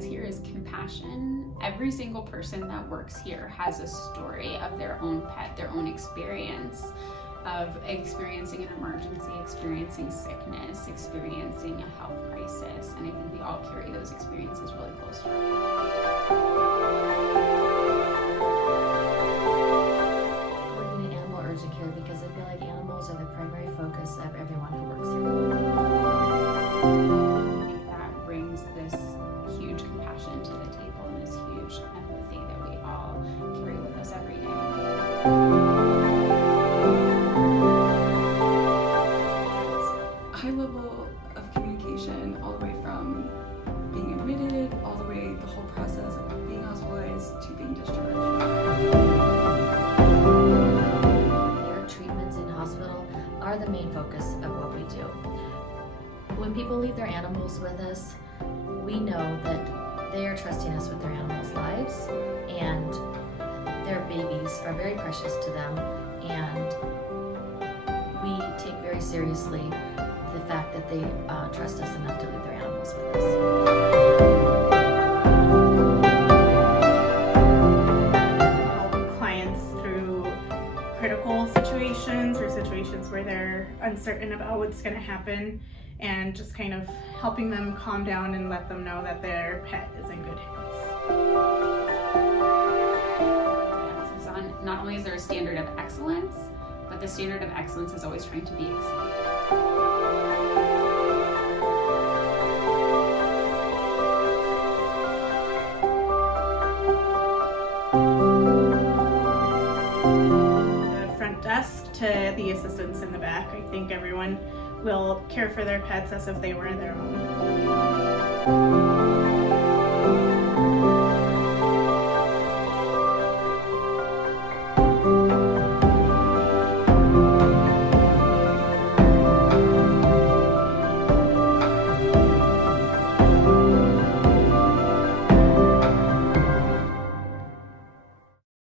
adds here is compassion. Every single person that works here has a story of their own pet, their own experience of experiencing an emergency, experiencing sickness, experiencing a health crisis, and I think we all carry those experiences really close to us. Working in animal urgent care because I feel like animals are the primary focus of everyone who works here. I think that brings this huge compassion to the table and this huge empathy that we all carry with us every day. High level of communication all the way from being admitted, all the way the whole process of being hospitalized to being discharged. Their treatments in hospital are the main focus of what we do. When people leave their animals with us, we know that they are trusting us with their animals' lives, and their babies are very precious to them, and we take very seriously the fact that they trust us enough to leave their animals with us. Help clients through critical situations or situations where they're uncertain about what's going to happen, and just kind of helping them calm down and let them know that their pet is in good hands. Emphasis on not only is there a standard of excellence, but the standard of excellence is always trying to be exceeded. The front desk to the assistants in the back, I think everyone will care for their pets as if they were their own.